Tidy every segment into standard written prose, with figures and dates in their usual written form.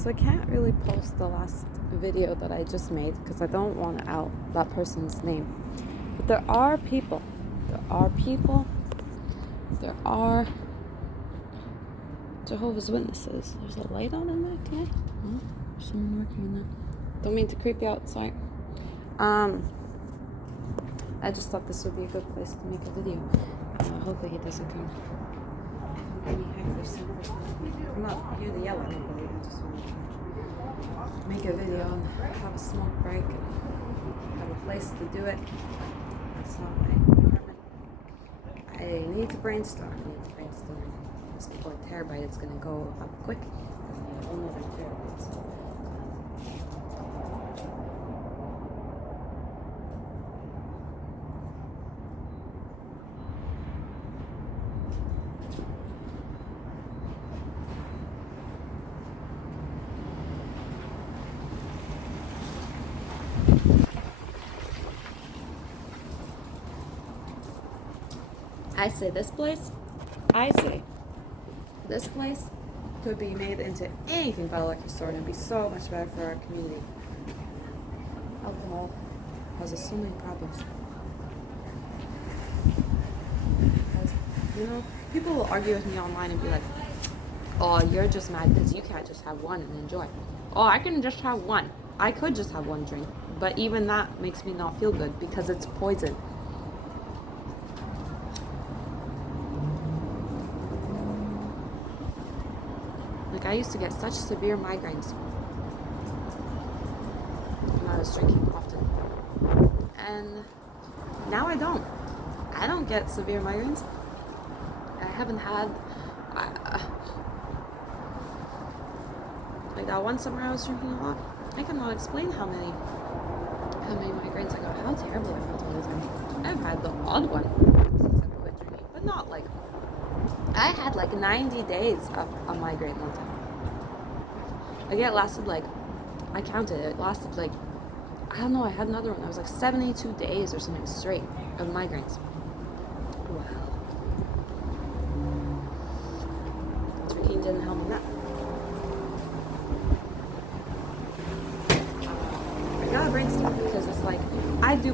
So I can't really post the last video that I just made because I don't want to out that person's name. But there are people. There are Jehovah's Witnesses. There's a light on in there, okay? Oh, there's someone working in there. Don't mean to creep you out, sorry. I just thought this would be a good place to make a video. Hopefully he doesn't come. Maybe heck, there's some person. I'm not here to yell at anybody. I just want to make a video and have a smoke break and have a place to do it. That's not my apartment. I need to brainstorm. This before terabyte, it's going to go up quick. Only like terabytes. I say this place could be made into anything but a liquor store, and it'd be so much better for our community. Alcohol causes so many problems. Because, people will argue with me online and be like, oh, you're just mad because you can't just have one and enjoy. Oh, I can just have one. I could just have one drink. But even that makes me not feel good because it's poison. I used to get such severe migraines when I was drinking often. And now I don't. I don't get severe migraines. I haven't had... like that one summer I was drinking a lot. I cannot explain how many migraines I got. How terrible I felt all the time. I've had the odd one since I quit drinking. But not like... I had like 90 days of a migraine one time. Again, it lasted like, I counted, it lasted like, I don't know, I had another one. I was like 72 days or something straight of migraines. Wow. Drinking didn't help me that. I gotta brainstorm because it's like, I do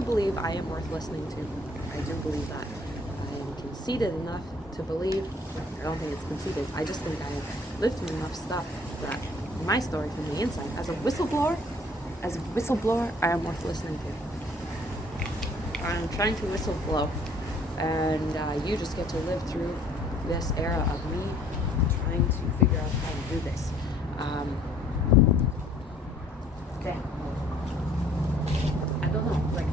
believe I am worth listening to. I do believe that. I am conceited enough to believe. I don't think it's conceited. I just think I've lived through enough stuff that my story from the inside, as a whistleblower, I am worth listening to. I'm trying to whistleblow, and you just get to live through this era of me trying to figure out how to do this. I don't know, like,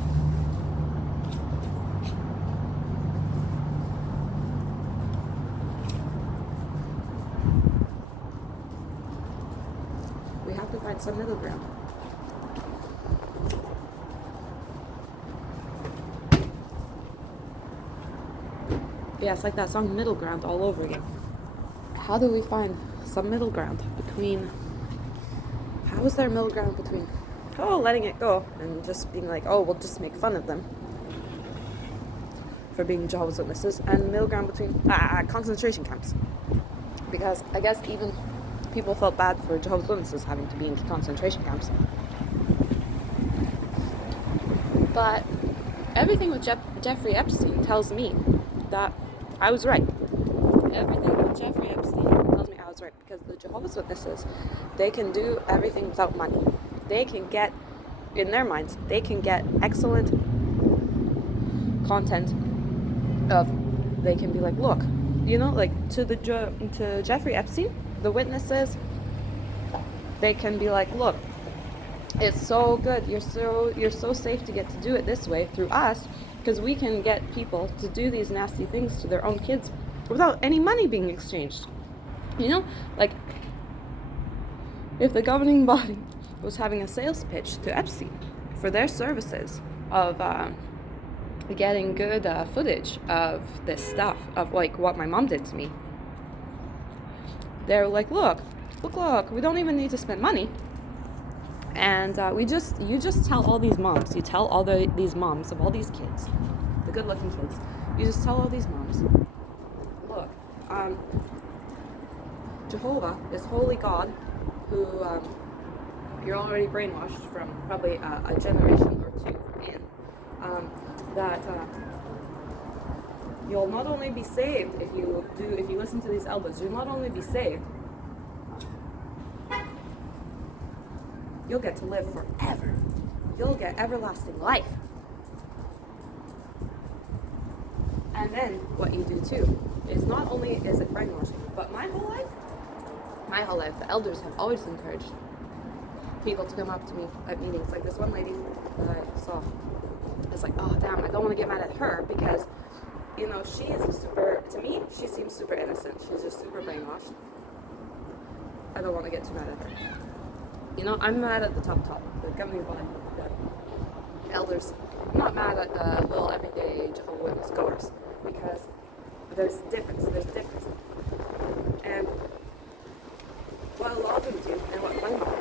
we have to find some middle ground. Yeah, it's like that song Middle Ground all over again. How do we find some middle ground between... How is there a middle ground between, letting it go and just being like, we'll just make fun of them for being Jehovah's Witnesses, and middle ground between concentration camps? Because I guess even people felt bad for Jehovah's Witnesses having to be in concentration camps. But everything with Jeffrey Epstein tells me that I was right. Everything with Jeffrey Epstein tells me I was right, because the Jehovah's Witnesses, they can do everything without money. They can get, in their minds, they can get excellent content of, they can be like, look, like to Jeffrey Epstein, the witnesses, they can be like, look, it's so good, you're so safe to get to do it this way through us, because we can get people to do these nasty things to their own kids without any money being exchanged. Like, if the governing body was having a sales pitch to Epstein for their services of getting good footage of this stuff, of like what my mom did to me, they're like, look, we don't even need to spend money. And you just tell all these moms, you tell all these moms of all these kids, the good-looking kids, you just tell all these moms, look, Jehovah is holy God, who you're already brainwashed from probably a generation or two in, that you'll not only be saved if you listen to these elders, you'll not only be saved, you'll get to live forever. You'll get everlasting life. And then what you do too is not only is it brainwashing, but my whole life, the elders have always encouraged people to come up to me at meetings. Like this one lady that I saw, it's like, oh damn, I don't want to get mad at her because, you know, she seems super innocent. She's just super brainwashed. I don't want to get too mad at her. You know, I'm mad at the top, the governing body, the elders. I'm not mad at the little everyday Jehovah's Witness goers because there's difference. And what a lot of them do, and what my mom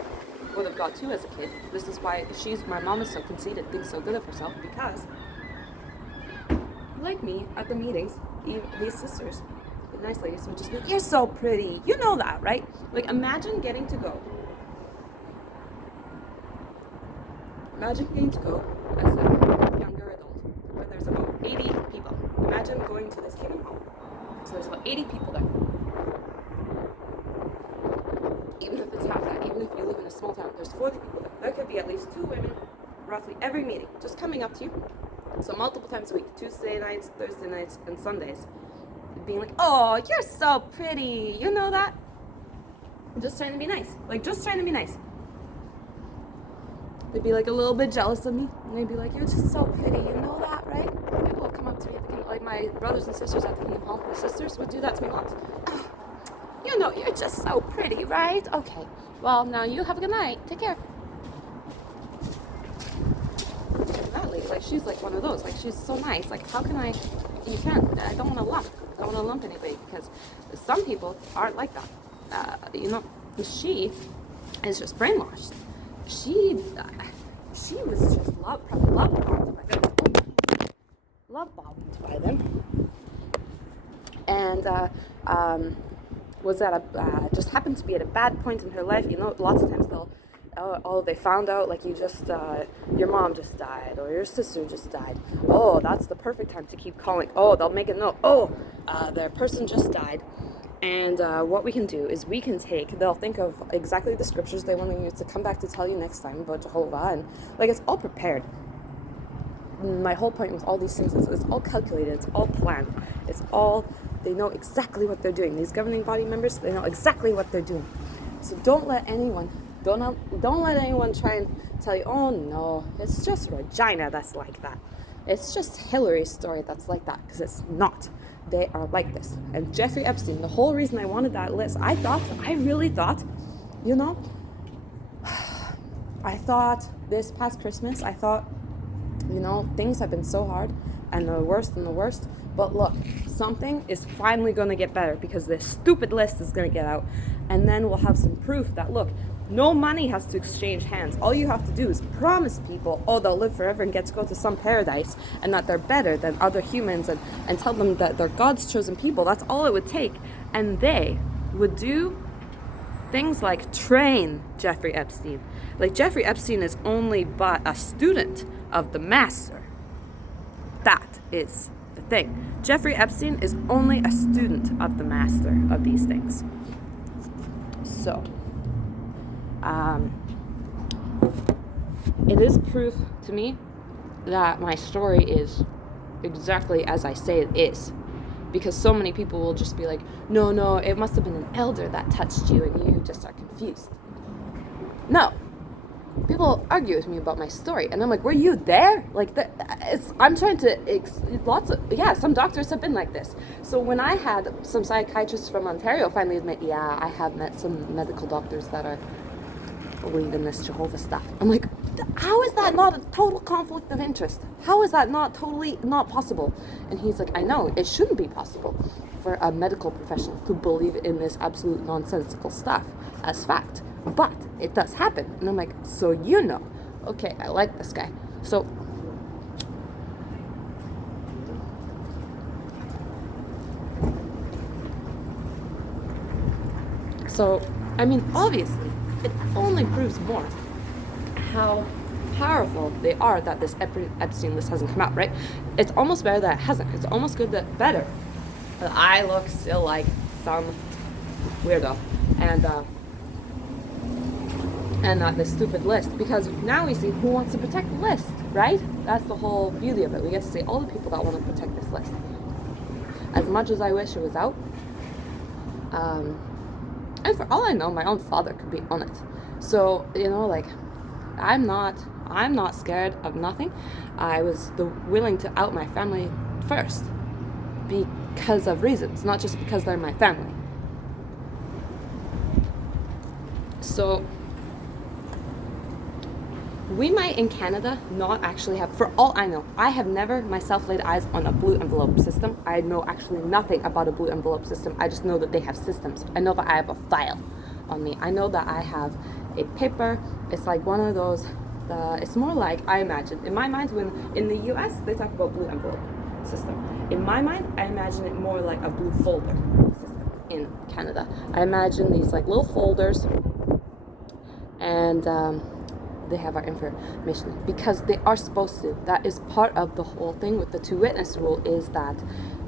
would have got too as a kid, this is why my mom is so conceited, thinks so good of herself, because like me at the meetings, these sisters, the nice ladies, would just be like, you're so pretty, you know that, right? Like imagine getting to go as a younger adult where there's about 80 people. Imagine going to this kingdom hall. So there's about 80 people there. Even if it's half that, even if you live in a small town, there's 40 people there. There could be at least 2 women roughly every meeting, just coming up to you. So multiple times a week, Tuesday nights, Thursday nights, and Sundays, being like, oh, you're so pretty, you know that? Just trying to be nice. They'd be like a little bit jealous of me, and they'd be like, you're just so pretty, you know that, right? People would come up to me at the kingdom, like my brothers and sisters at the kingdom hall, my sisters would do that to me lots. Oh, you know, you're just so pretty, right? Okay, well, now you have a good night. Take care. That lady, like, she's like one of those, like, she's so nice. Like, how can I don't want to lump anybody, because some people aren't like that. You know, she is just brainwashed. She was just probably love bombed by them, and was at just happened to be at a bad point in her life. You know, lots of times they found out, like, your mom just died, or your sister just died. Oh, that's the perfect time to keep calling. Oh, they'll make a note. Oh, their person just died. And what we can do is they'll think of exactly the scriptures they want you to come back to tell you next time about Jehovah, and like it's all prepared. My whole point with all these things is it's all calculated, it's all planned, they know exactly what they're doing. These governing body members, they know exactly what they're doing. So don't let anyone try and tell you, oh no, it's just Regina that's like that. It's just Hillary's story that's like that, because it's not. They are like this. And Jeffrey Epstein, the whole reason I wanted that list, I really thought, you know, I thought this past Christmas, you know, things have been so hard, and the worst, but look, something is finally going to get better, because this stupid list is going to get out, and then we'll have some proof that, look, no money has to exchange hands. All you have to do is promise people, oh, they'll live forever and get to go to some paradise, and that they're better than other humans, and tell them that they're God's chosen people. That's all it would take. And they would do things like train Jeffrey Epstein. Like, Jeffrey Epstein is only but a student of the master. That is the thing. Jeffrey Epstein is only a student of the master of these things. So it is proof to me that my story is exactly as I say it is, because so many people will just be like, no, it must have been an elder that touched you and you just are confused. No, people argue with me about my story, and I'm like, were you there? Like, I'm trying to, some doctors have been like this. So when I had some psychiatrists from Ontario finally admit, yeah, I have met some medical doctors that believe in this Jehovah stuff. I'm like, how is that not a total conflict of interest? How is that not totally not possible? And he's like, I know, it shouldn't be possible for a medical professional to believe in this absolute nonsensical stuff as fact. But it does happen. And I'm like, so you know. Okay, I like this guy. So I mean, obviously, it only proves more how powerful they are that this Epstein list hasn't come out, right? It's almost better that it hasn't. It's almost good that better. But I look still like some weirdo, and not this stupid list, because now we see who wants to protect the list, right? That's the whole beauty of it. We get to see all the people that want to protect this list. As much as I wish it was out, and for all I know, my own father could be on it. So, like, I'm not scared of nothing. I was willing to out my family first because of reasons, not just because they're my family. So we might in Canada not actually have, for all I know, I have never myself laid eyes on a blue envelope system. I know actually nothing about a blue envelope system. I just know that they have systems. I know that I have a file on me. I know that I have a paper. It's like one of those, it's more like, I imagine, in my mind, when in the US they talk about blue envelope system. In my mind, I imagine it more like a blue folder system in Canada. I imagine these like little folders, and they have our information because they are supposed to. That is part of the whole thing with the two witness rule, is that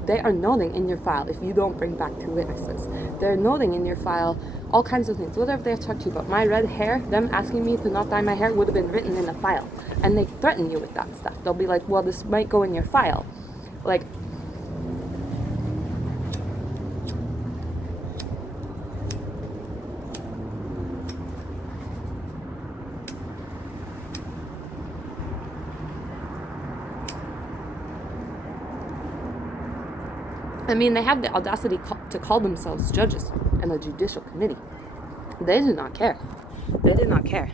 they are noting in your file if you don't bring back two witnesses. They're noting in your file all kinds of things. Whatever they've talked to you about. My red hair, them asking me to not dye my hair would have been written in a file. And they threaten you with that stuff. They'll be like, well, this might go in your file. Like, I mean, they have the audacity to call themselves judges in a judicial committee. They do not care. They do not care.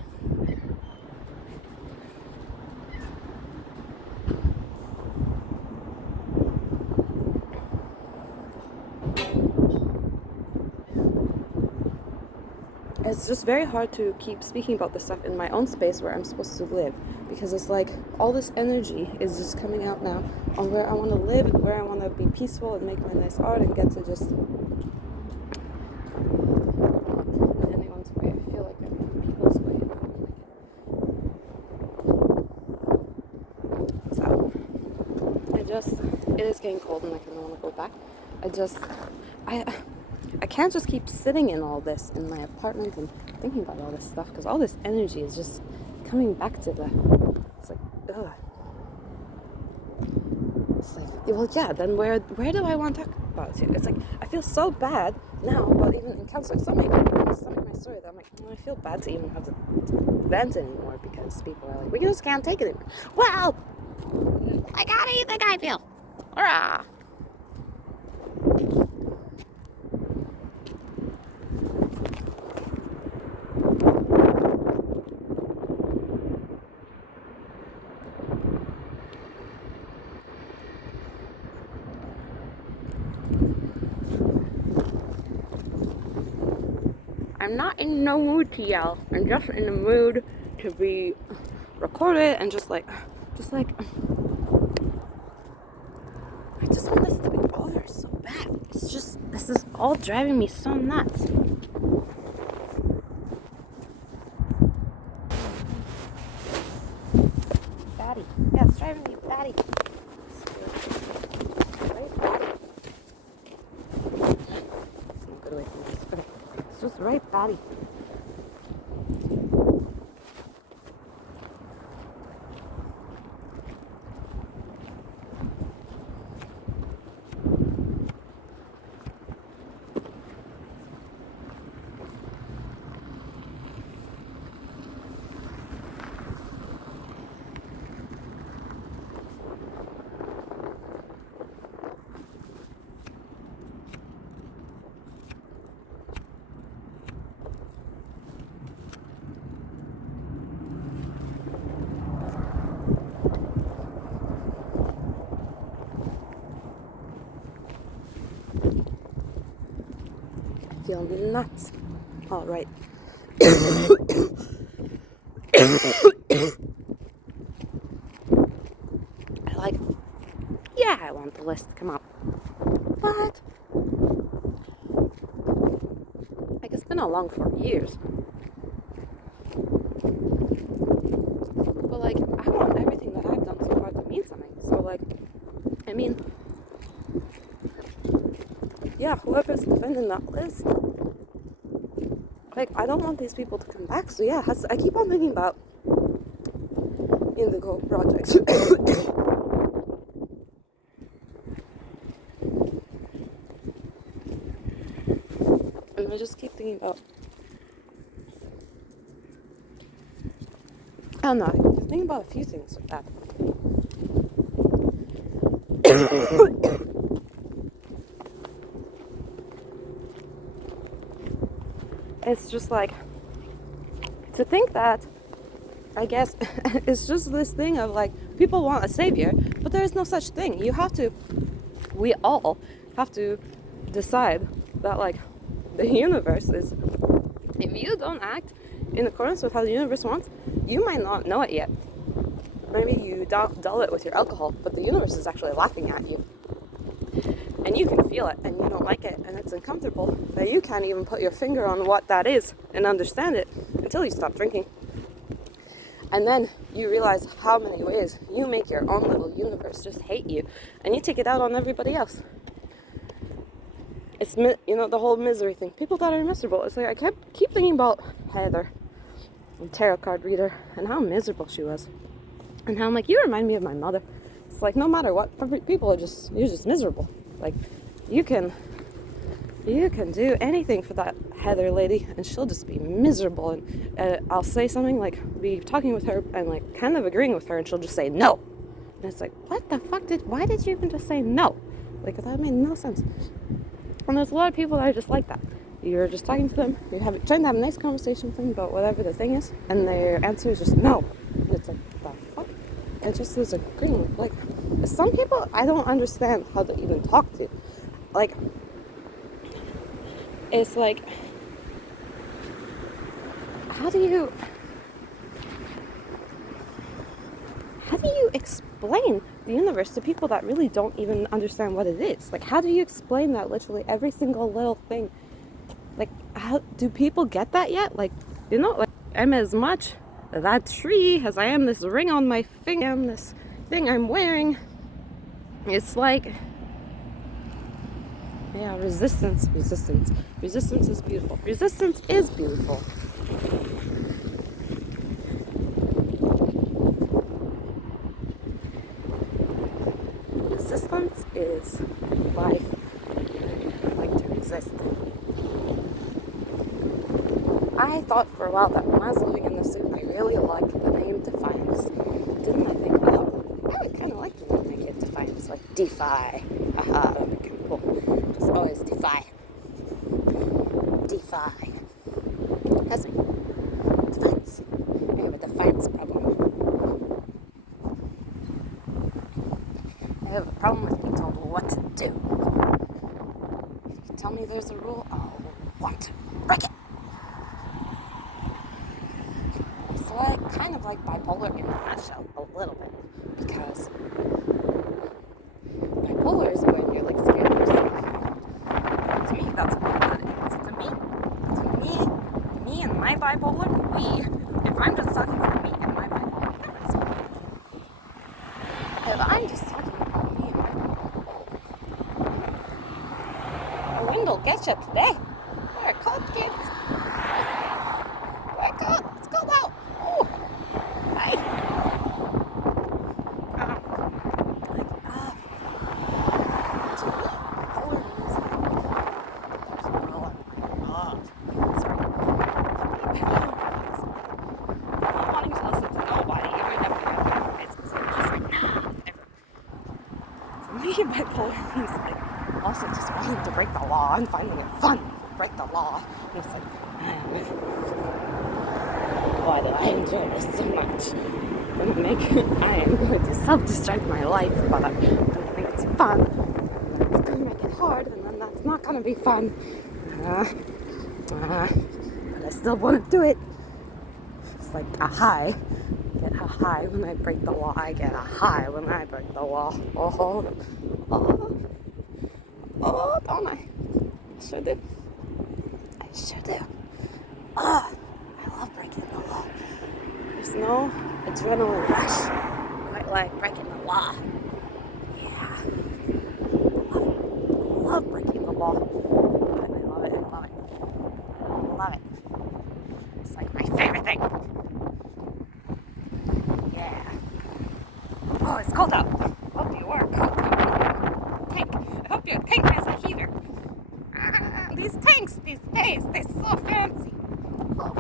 It's just very hard to keep speaking about this stuff in my own space where I'm supposed to live, because it's like all this energy is just coming out now on where I want to live and where I want to be peaceful and make my nice art and get to just in anyone's way. I feel like I'm in people's way and I don't like it. So it is getting cold and I kind of want to go back. I can't just keep sitting in all this in my apartment and thinking about all this stuff, because all this energy is just coming back to it's like, ugh. It's like, well, yeah, then where do I want to talk about it? It's like, I feel so bad now about even in counseling. So many people in my story that I'm like, I feel bad to even have to vent anymore, because people are like, we just can't take it anymore. Well, like, how do you think I feel? Hurrah! I'm not in no mood to yell. I'm just in the mood to be recorded and just like I just want this to be over so bad. This is all driving me so nuts. Batty. Yeah, it's driving me batty. Right, batty. It's not good away from this. Okay. It's just right batty. Feel nuts. All right. I want the list to come up. What? Like, it's been along for years. But like, I want everything that I've done so far to mean something. So like, I mean, yeah, whoever's defending that list, like, I don't want these people to come back. So yeah, I keep on thinking about Indigo projects. And I just keep thinking about, I don't know, I think about a few things with that. It's just like, to think that, I guess, it's just this thing of like, people want a savior, but there is no such thing. We all have to decide that like, the universe is, if you don't act in accordance with how the universe wants, you might not know it yet. Maybe you dull it with your alcohol, but the universe is actually laughing at you. And you can feel it, and you don't like it, and it's uncomfortable, that you can't even put your finger on what that is and understand it until you stop drinking. And then you realize how many ways you make your own little universe just hate you, and you take it out on everybody else. It's, the whole misery thing. People that are miserable. It's like, I keep thinking about Heather, a tarot card reader, and how miserable she was. And how I'm like, you remind me of my mother. It's like, no matter what, you're just miserable. Like, you can do anything for that Heather lady, and she'll just be miserable. And I'll say something, like, be talking with her and like kind of agreeing with her, and she'll just say no. And it's like, what the fuck why did you even just say no? Like, that made no sense. And there's a lot of people that are just like that. You're just talking to them, trying to have a nice conversation with them about whatever the thing is, and their answer is just no. And it's like, the fuck? It just was agreeing. Like, some people I don't understand how to even talk to. Like, it's like, how do you explain the universe to people that really don't even understand what it is? Like, how do you explain that literally every single little thing? Like, how do people get that yet? Like, like, I'm as much that tree as I am this ring on my finger, I am this thing I'm wearing. It's like, yeah, resistance is beautiful. Resistance is beautiful. Resistance is life. I like to resist. I thought for a while that when I was living in the suit, I really liked the name Defiance. Didn't I think, oh, I would kind of like to name my kid Defiance, like Defy. Haha, that would be kind of cool. Just always defy. Defy. That's me. Defiance. I have a defiance problem. I have a problem with being told what to do. If you tell me there's a rule, I'll want to break it. So I kind of like bipolar in a nutshell, a little bit, because bipolar is when you're like scared of yourself. To me, that's what that is. To me and my bipolar, if I'm just talking for me and my bipolar, that's me. If I'm just talking about me and my bipolar, the wind will get you today. There are cold kids. It's cold out. Oh, hi. To me, bipolar means not wanting to listen to nobody. You might never get out of it because you're just like, nah, ever. For me, bipolar means like also just wanting to break the law and finding it fun to break the law. And it's like, why do I enjoy this so much? I am going to self-destruct my life, but I'm going to think it's fun. And it's going to make it hard, and then that's not going to be fun. But I still want to do it. It's like a high. I get a high when I break the law. I get a high when I break the law. Don't I? I sure do. I love breaking the law. snow, adrenaline rush. Quite like breaking the law. Yeah. Love breaking the law. I love it. I love it. I love it. It's like my favorite thing. Yeah. Oh, it's cold out. Hope you are cold. Tank. I hope your tank has a heater. These tanks these days, they're so fancy. Oh.